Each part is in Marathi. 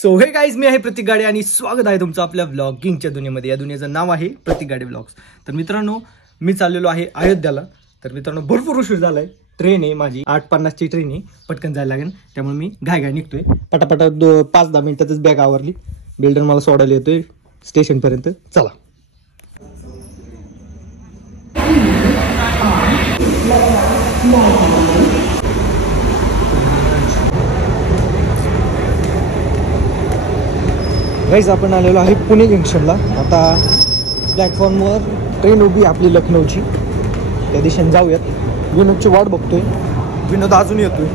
सो हे गाईज, मी आहे प्रतीक गाडे आणि स्वागत आहे तुमचं आपल्या व्लॉगिंगच्या दुनियेमध्ये. या दुनियेचं नाव आहे प्रतीक गाडे व्लॉग्स. तर मित्रांनो, मी चाललेलो आहे अयोध्याला. तर मित्रांनो, भरपूर उशीर झालाय. ट्रेन आहे माझी 8:50ची ट्रेन आहे, पटकन जायला लागेल. त्यामुळे मी घाय निघतोय पटापटा. 5-10 मिनिटातच बॅग आवरली. बिल्डर मला सोडायला येतोय स्टेशन पर्यंत. चला. गाईज, आपण आलेलो आहे पुणे जंक्शनला. आता प्लॅटफॉर्मवर ट्रेन उभी आपली लखनौची. त्या दिशेने जाऊयात. विनोदची वाट बघतोय. विनोद अजून येतोय.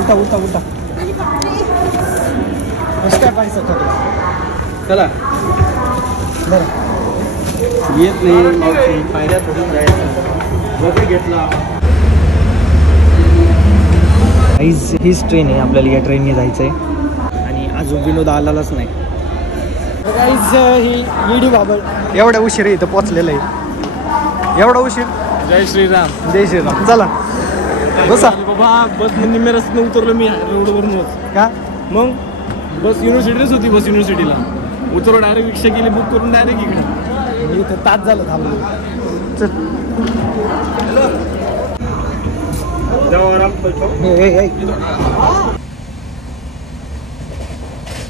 उठा उठा उठा. काय पाहिजे चला बरं. येत नाही पायऱ्या थोडून जायचं घेतला. गाईज, हीच ट्रेन आहे. आपल्याला या ट्रेनने जायचं आहे आणि अजून विनोद आलाच नाही. गाईज, ही ईडी बाबल एवढ्या उशीर इथं पोचलेलं आहे. एवढा उशीर. जय श्रीराम. जय श्रीराम. चला बसा. बाबा, बस निम्म्या रस्त्याने उतरलो मी रोडवरून. का मग बस युनिव्हर्सिटीच होती. बस युनिव्हर्सिटीला उतरलो, डायरेक्ट रिक्षा केली बुक करून डायरेक्ट इकडे. इथं तास झालं थांबलो. चल.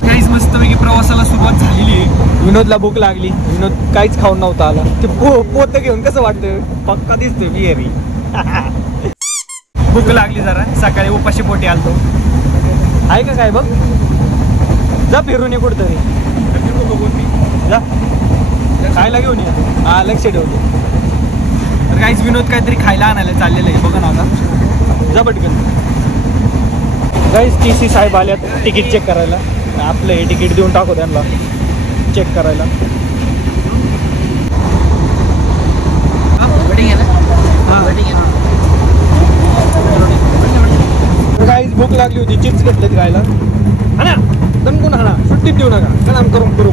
काहीच मस्तपैकी प्रवासाला सुरुवात झालेली आहे. विनोदला भूक लागली. विनोद काहीच खाऊन नव्हता आला. ते पोत घेऊन कसं वाटतं, पक्का दिसतोय बिहेरी. भूक लागली जरा. सकाळी उपाशी पोटी आलतो. आहे का काय बघ. जा फिरून ये कुठतरी. जा खायला घेऊन ये. हा, लक्ष ठेवतो. तर काहीच विनोद काहीतरी खायला आणायला चाललेलं आहे. बघा ना आता. जा पटकन. गाईज, TC साहेब आल्यात तिकीट चेक करायला. आपलं हे तिकीट देऊन टाकू त्यांना चेक करायला. गाईज, भूक लागली होती. चिप्स घेतलेत खायला. हाणा दणकून हाणा. सुट्टीत देऊ नका. कलाम करून करू.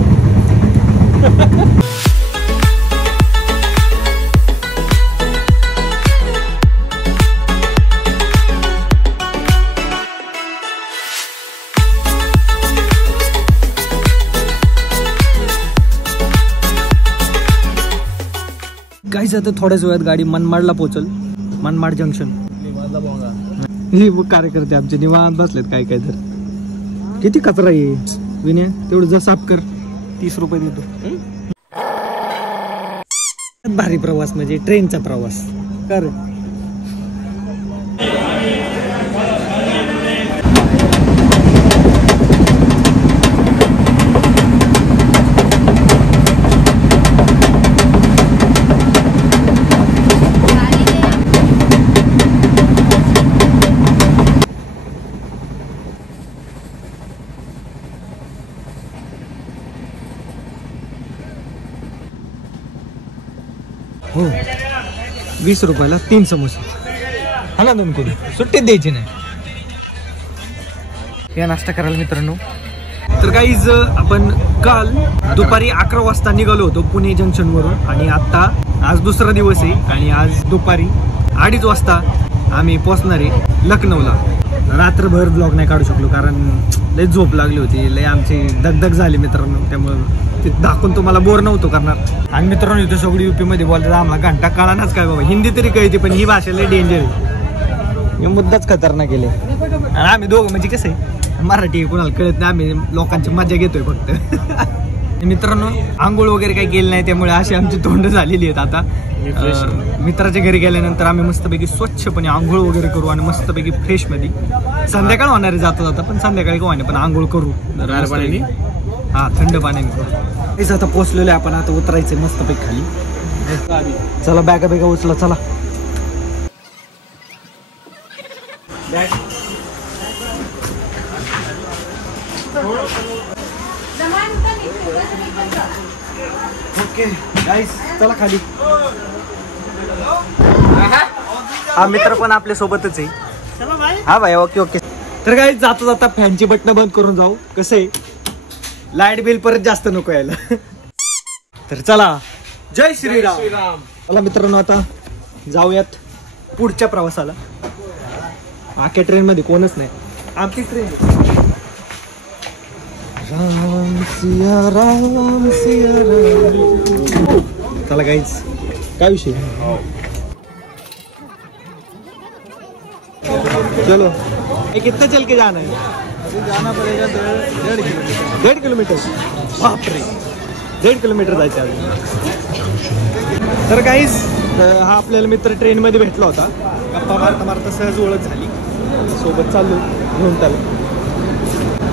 गाईज, आता थोड्याच वेळात गाडी मनमाडला पोहोचल. मनमाड जंक्शन. हे कार्यकर्ते आमचे निवांत बसलेत. काय काय तर किती कचरा आहे विनय. तेवढं जा साफ कर. 30 रुपये देतो. भारी प्रवास म्हणजे ट्रेनचा प्रवास कर. हो, 20 रुपयाला 3 समोसे. हा ना, 2 कोणी सुट्टीत द्यायची नाही. या नाश्ता करायला मित्रांनो. तर गाईज, आपण काल दुपारी 11 वाजता निघालो होतो पुणे जंक्शन वरून. आणि आता आज दुसरा दिवस आहे. आणि आज दुपारी 2:30 वाजता आम्ही पोहोचणार आहे लखनौला. रात्रभर ब्लॉग नाही काढू शकलो कारण लय झोप लागली होती. लय आमची दगदग झाली मित्रांनो. त्यामुळे ते दाखवून तुम्हाला बोर नव्हतो करणार. आणि मित्रांनो, इथं सगळी UP मध्ये बोलतात. आम्हाला घंटा कळानाच काय बाबा. हिंदी तरी कळते पण ही भाषा लय डेंजर आहे. हे मुद्दाच खतरनाक केले. आणि आम्ही दोघं म्हणजे कसं आहे, मराठी कोणाला कळत नाही. आम्ही लोकांची मजा घेतोय फक्त. मित्रांनो, आंघोळ वगैरे काही केलं नाही. त्यामुळे अशी आमची तोंड झालेली आहेत. आता मित्राच्या घरी गेल्यानंतर आम्ही मस्तपैकी स्वच्छपणे आंघोळ वगैरे करू आणि मस्तपैकी फ्रेश मध्ये संध्याकाळ होणारे जाता जाता. पण संध्याकाळी का पण आंघोळ करू. हा, थंड पाण्याने. हेच आता पोचलेलो आहे आपण. आता उतरायचंय मस्तपैकी खाली. चला, बॅगा बेगा उचला. चला. ओके गाईस, चला खाली. हा मित्र पण आपल्या सोबतच आहे. हा भाई, ओके ओके. तर गाईस, जाता जाता फॅनची बटन बंद करून जाऊ. कसं आहे, लाईट बिल परत जास्त नको यायला. तर चला, जय श्रीराम. चला मित्रांनो, आता जाऊयात पुढच्या प्रवासाला. आख्या ट्रेनमध्ये कोणच नाही, आमची ट्रेन. राम सिया राम सिया राम. चला गाईज, काय विषय. चलो कितना चल के जाना है? जाना पड़ेगा 1.5 किलोमीटर. बापरे, 1.5 किलोमीटर जायचं आहे. तर गाईज हा आपल्याला मित्र ट्रेनमध्ये भेटला होता. गप्पा मारता मारता सहज ओळख झाली, सोबत चाललो घेऊन त्याला.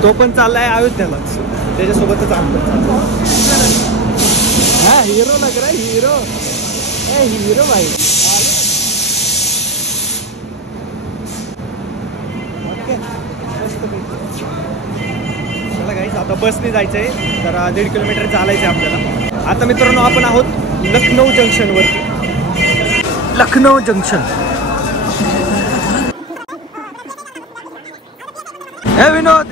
तो पण चाललाय अयोध्यालाच, त्याच्यासोबतच आम्ही चाललो. हा हिरो लग रहा है, हिरो. हिरो भाई. चला गाईज, आता बसने जायचंय, तर 1.5 किलोमीटर चालायचंय आपल्याला. आता मित्रांनो आपण आहोत लखनौ जंक्शन वरती. लखनौ जंक्शन. हे विनोद,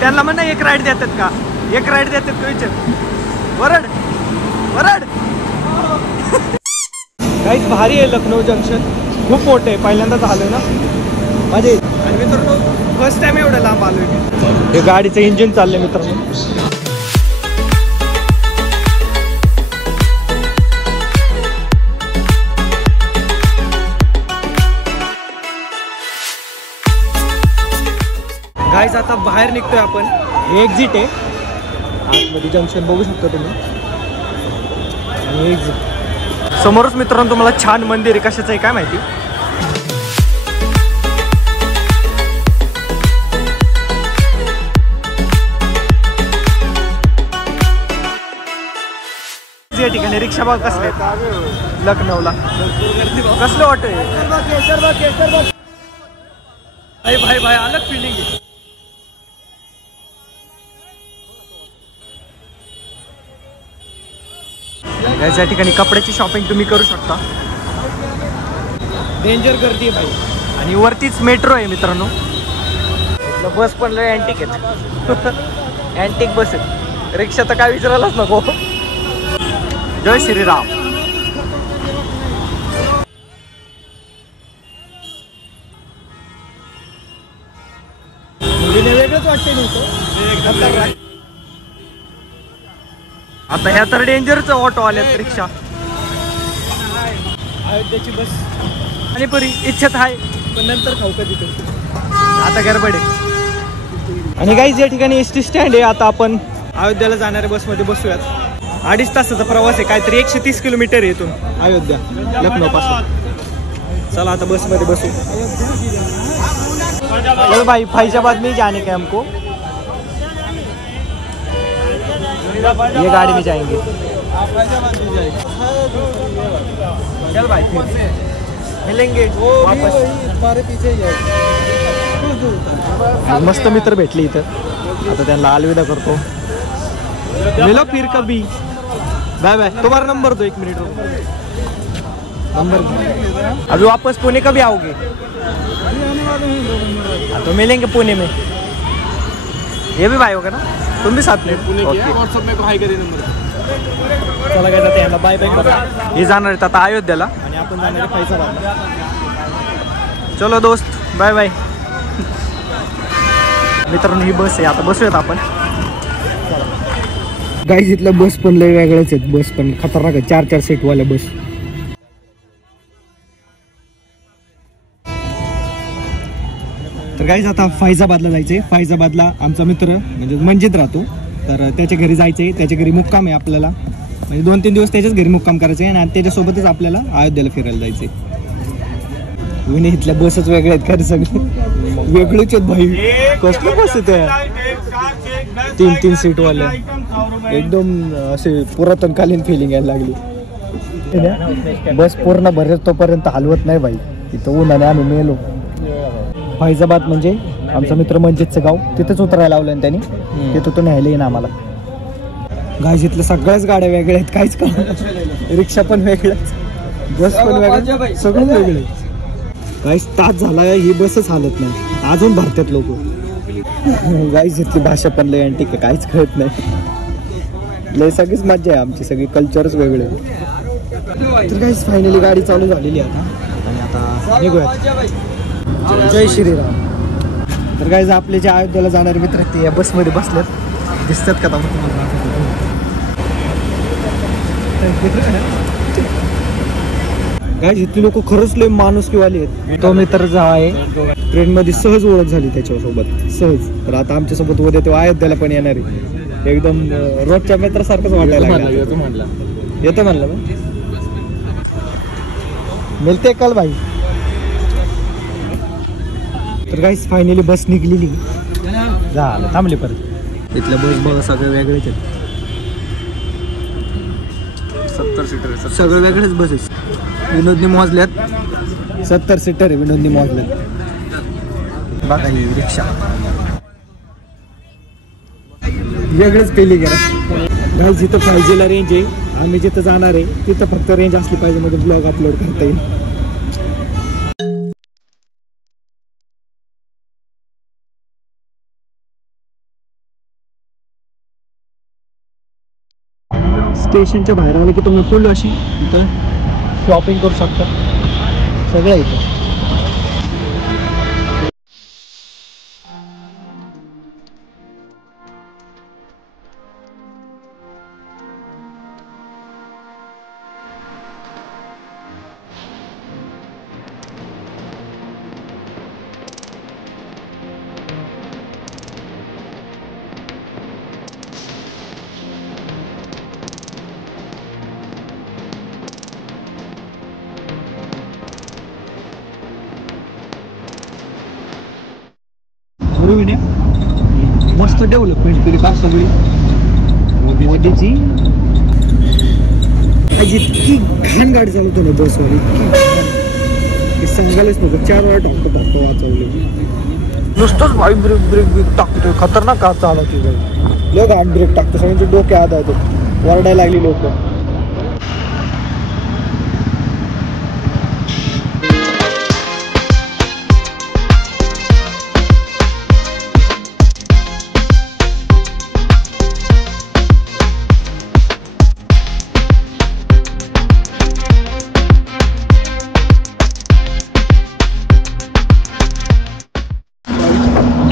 त्यांना म्हणा एक राईड देतात का? एक राईड देतात का विचार. Word word. काहीच भारी आहे लखनौ जंक्शन, खूप मोठं आहे. पहिल्यांदाच आलोय ना माझे. आणि मित्रांनो फर्स्ट टाइम एवढं लांब आलोय मी. हे गाडीचं इंजिन चाललंय मित्रांनो. गाईज आता बाहेर निघतोय आपण. हे एक्झिट आहे, आतमध्ये जंक्शन बघू शकता तुम्ही. आणि एक्झिट समोरच मित्रांनो तुम्हाला छान मंदिर आहे. कशाचं आहे काय माहिती. या ठिकाणी रिक्षा बघ कसले लखनौला. कसलं ऑटो आहे भाई भाई, अलग फीलिंग आहे. या ठिकाणी कपड्याची शॉपिंग तुम्ही करू शकता. डेंजर गर्दी आहे भाई. आणि वरतीच मेट्रो आहे मित्रांनो. बस पण लय अँटिक आहेत. अँटिक बस आहेत. रिक्षा तर काय विचारायलाच नको. जय श्रीराम. वेगळंच वाटते. आता ह्या तर डेंजरच ऑटो आल्यात. रिक्षा, अयोध्याची बस आणि पुरी इच्छित आहे, पण नंतर खाऊ कधी आता गडबड आहे. आणि गाईज या ठिकाणी एसटी स्टँड आहे. आता आपण अयोध्याला जाणाऱ्या बसमध्ये बसूयात. 2.5 तासाचा प्रवास आहे, काहीतरी 130 किलोमीटर आहे इथून अयोध्या लखनौ पासून. चला आता बसमध्ये बसू. चल भाई, फैजाबाद में जाने का हमको. ये गाड़ी में जाएंगे. चल भाई, फिर मिलेंगे वापस. मस्त मित्र भेटले इथं. आता त्यांना अलविदा करतो. मिलो फिर कभी. Bye bye. तुम्हारा नंबर दो, 1 मिनट नंबर. अभी वापस पुणे कभी आओगे? तो मिलेंगे पुणे में. ये भी भाई होगा ना, तुम भी साथ में. व्हाट्सअप में हाय करें नंबर. चला काय जाते यांना बाय बाय करा. हे जाणार आहेत आता अयोध्याला आणि आपण जाणार आहे फैजाबादला. चलो दोस्त, बाय बाय. मित्रांनो ही बस आहे, आता बसूयात आपण. गाईज इथल्या बस पण लय वेगळ्याच आहेत. बस पण खतरनाक आहे. 4-4 सीटवाल्या बस. तर गाईज आता फैजाबादला जायचंय. फैजाबादला आमचा मित्र म्हणजे मंजित राहतो, तर त्याच्या घरी जायचंय. त्याच्या घरी मुक्काम आहे आपल्याला, म्हणजे 2-3 दिवस त्याच्याच घरी मुक्काम करायचं आहे. आणि त्याच्यासोबतच आपल्याला अयोध्येला फिरायला जायचंय. विने इथल्या बसच वेगळ्या आहेत खरं, सगळे वेगळेच आहेत भाई. कसली बस आहे त्या 3-3 सीटवाल्या. एकदम असे पुरातनकालीन फिलिंग यायला लागली. बस पूर्ण भरेल तोपर्यंत हलवत नाही भाई. इथं उन्हाने आम्ही मेलो. फैजाबाद म्हणजे आमचा मित्र मंजितचं गाव, तिथेच उतरायला लावलं त्यांनी. तिथं तो न्यायला येईन आम्हाला. गाईज इथल्या सगळ्याच गाड्या वेगळ्या आहेत, काहीच काम. रिक्षा पण वेगळ्याच, बस पण वेगळ्या, सगळं वेगळे. काहीच तास झाला ही बसच हालत नाही. अजून भरतात लोक. गाईज इथली भाषा पण लय अँटिक आहे, काहीच कळत नाही. लय सगळीच मजा आहे आमची, सगळी कल्चरच वेगळे. तर गाईज फायनली गाडी चालू झालेली आहे आता. आणि आता निघूयात. जय श्रीराम. तर काय आपले जे अयोध्येला जाणारे मित्र आहेत ते या बसमध्ये बसलेत, दिसतात का तुम्हाला? काय इथली लोक खरंच लय माणुसकीवाली आहेत. तो मित्र जो आहे ट्रेनमध्ये सहज ओळख झाली त्याच्यासोबत, सहज. तर आता आमच्यासोबत उद्या तो अयोध्येला पण येणार आहे. एकदम रोजच्या मित्रासारखंच वाटायला लागलं. येतो म्हणलं ना, मिळते काल भाई. तर काहीच फायनली बस निघलेली झालं, थांबले परत. इथल्या बस बघा सगळे वेगळेच आहेत, 70 सीटर सगळे वेगळेच बस आहेत. विनोदनी मोजल्यात 70 सीटर आहे, विनोदनी मोजल्यात. बघा ही रिक्षा वेगळंच पेली गेला. जिथं 5G ला रेंज आहे, आम्ही जिथं जाणार आहे तिथं फक्त रेंज असली पाहिजे, म्हणजे ब्लॉग अपलोड करता येईल. स्टेशनच्या बाहेर आले की तुम्ही फुल अशी इथं शॉपिंग करू शकता, सगळं इथं. मस्त डेव्हलपमेंट केली का सगळी मोदीची. इतकी घाण गाडी चालवतो ना बसवर, इतकी सांगायलाच नको. 4 वेळा टाकतो वाचवले, नुसतंच भाई ब्रेक टाकतोय. खतरनाक का चालवते बाई, लय घाण ब्रेक टाकतो. सगळ्यांचे डोके आत आहेत, वरडायला लागली लोक.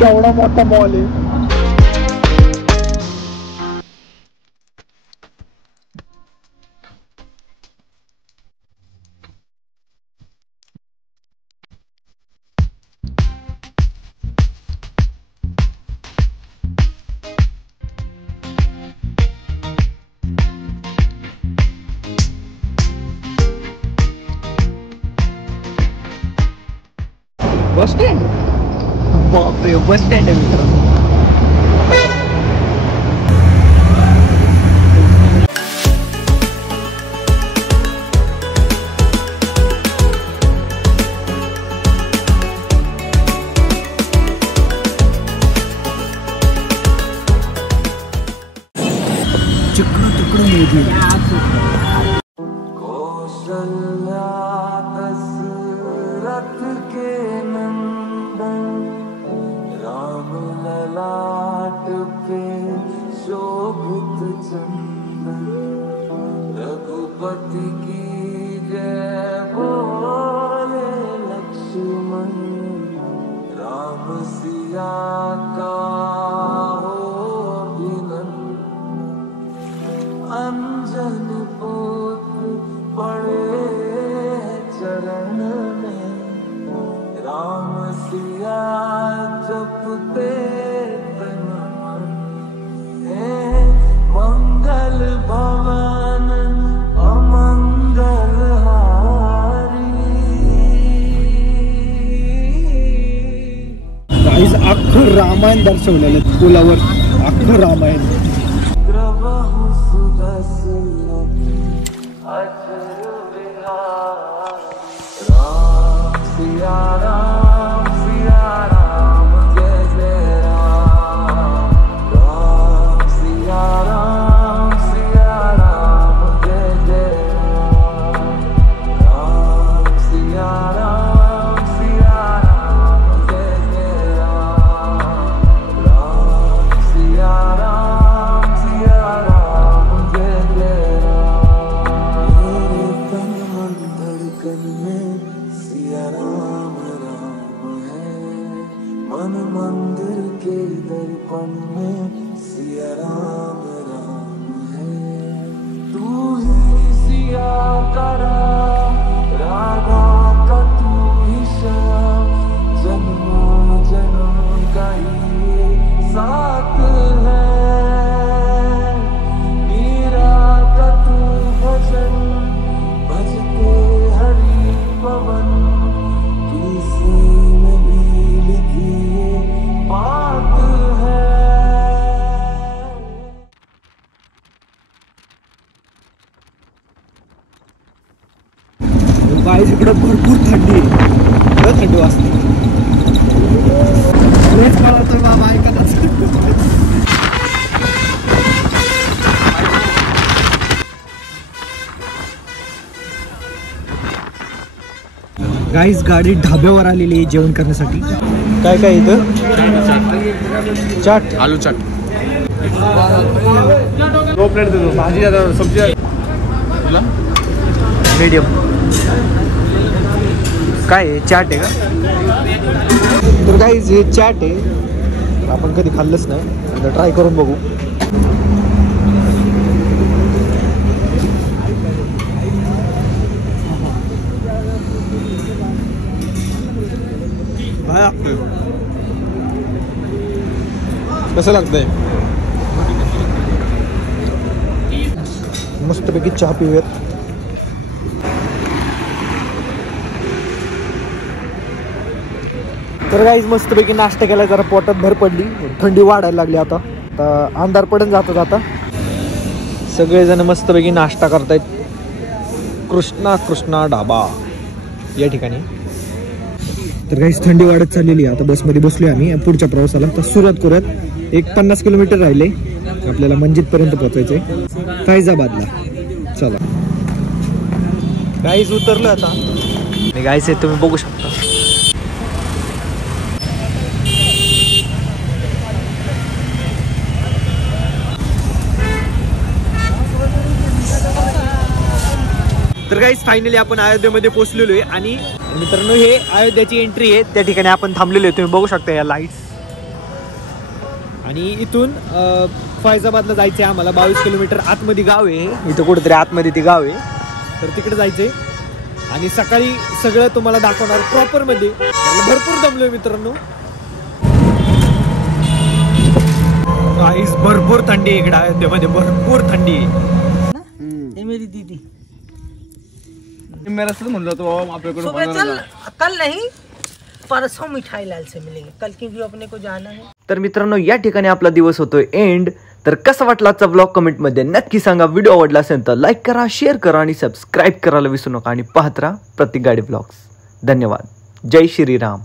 केवढा मोठा मॉल आहे. बस स्टँड, बापरे बस स्टँड आहे मित्रांनो. चिकन तिकडं रथ के नंदन राम ललाट पे शोभित चंदन रघुपति की जय बोले लक्ष्मण राम सिया का हो अभिनंदन अंजन पुत्र पड़े चरण में राम सिया जपते तन मन हे मंगल भवन अमंगल हारी. गाईज अख्खं रामायण दर्शवलेलं पुलावर, अख्खं रामायण. प्रभु सुदर्शन अजर विहार राम सिया राम जय जय राम. राम सिया राम जय जय राम. राम सिया राम जय जय राम. राम सिया राम जय जय राम. मेरे तन मन धड़कन में सिया राम मन मंदिर के दर्पण में सिया राम राम है। तू ही सिया का राम, राधा का तू ही श्याम, जन्मों जन्म का ये साथ है। मीरा का तू भजन भजते हरि पवन, किसी में भी लिखी ये बात है। गाईस इकडे भरपूर थंडी आहे, थंडी वाजते. लेट कळतोय बाबा ऐकतच. गाईस गाडी ढाब्यावर आलेली आहे जेवण करण्यासाठी. काय काय इथं? चाट, आलू चाट 2 प्लेट दे दो. भाजी ज्यादा सब्जी तुला मीडियम. काय आहे? चाट आहे का? तर गाईज हे चाट आहे, आपण कधी खाल्लंच नाही, आता ट्राय करून बघू. काय लागतंय? कसं लागतंय? मस्तपैकी चहा पिऊयात. तर गाईज मस्तपैकी नाश्ता केला, जरा पोटात भर पडली, थंडी वाढायला लागली. आता अंधार पडून जातात. आता सगळेजण मस्तपैकी नाश्ता करतायत कृष्णा ढाबा या ठिकाणी. तर गाईज थंडी वाढत चाललेली आहे. आता बसमध्ये बसलोय आम्ही पुढच्या प्रवासाला. तर सुरुवात करूयात. एक 50 किलोमीटर राहिले आपल्याला मंजिदपर्यंत पोहोचायचंय फैजाबादला. चला गाईज उतरलो आता. गाईज आहे तुम्ही बघू शकता. तर गाईज फायनली आपण अयोध्येमध्ये पोहोचलेलो आहे. आणि मित्रांनो हे अयोध्याची एंट्री आहे, त्या ठिकाणी आपण थांबलेलो आहे. तुम्ही बघू शकता या लाईट्स. आणि इथून फैजाबादला जायचं आहे आम्हाला. 22 किलोमीटर आतमध्ये गाव आहे, इथं कुठेतरी आतमध्ये ते गाव आहे. तर तिकडे जायचंय आणि सकाळी सगळं तुम्हाला दाखवणार प्रॉपरमध्ये. भरपूर दमलोय मित्रांनो. गाईज भरपूर थंडी आहे इकडे अयोध्येमध्ये, भरपूर थंडी आहे. मेरी दीदी मेरा से म्हणलं तो आपल्याकडे कल नहीं परसों मिठाई लाल से मिलेंगे, कल क्योंकि अपने को जाना है. तर मित्रांनो या ठिकाणी आपला दिवस होतोय एंड. तर कसा वाटला आजचा ब्लॉग कमेंटमध्ये नक्की सांगा. व्हिडिओ आवडला असेल तर लाईक करा, शेअर करा आणि सबस्क्राईब करायला विसरू नका. आणि पाहत राहा प्रत्येक गाडी ब्लॉग्स. धन्यवाद. जय श्रीराम.